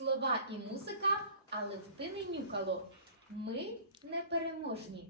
Слова і музика, але вти не нюкало. Ми непереможні.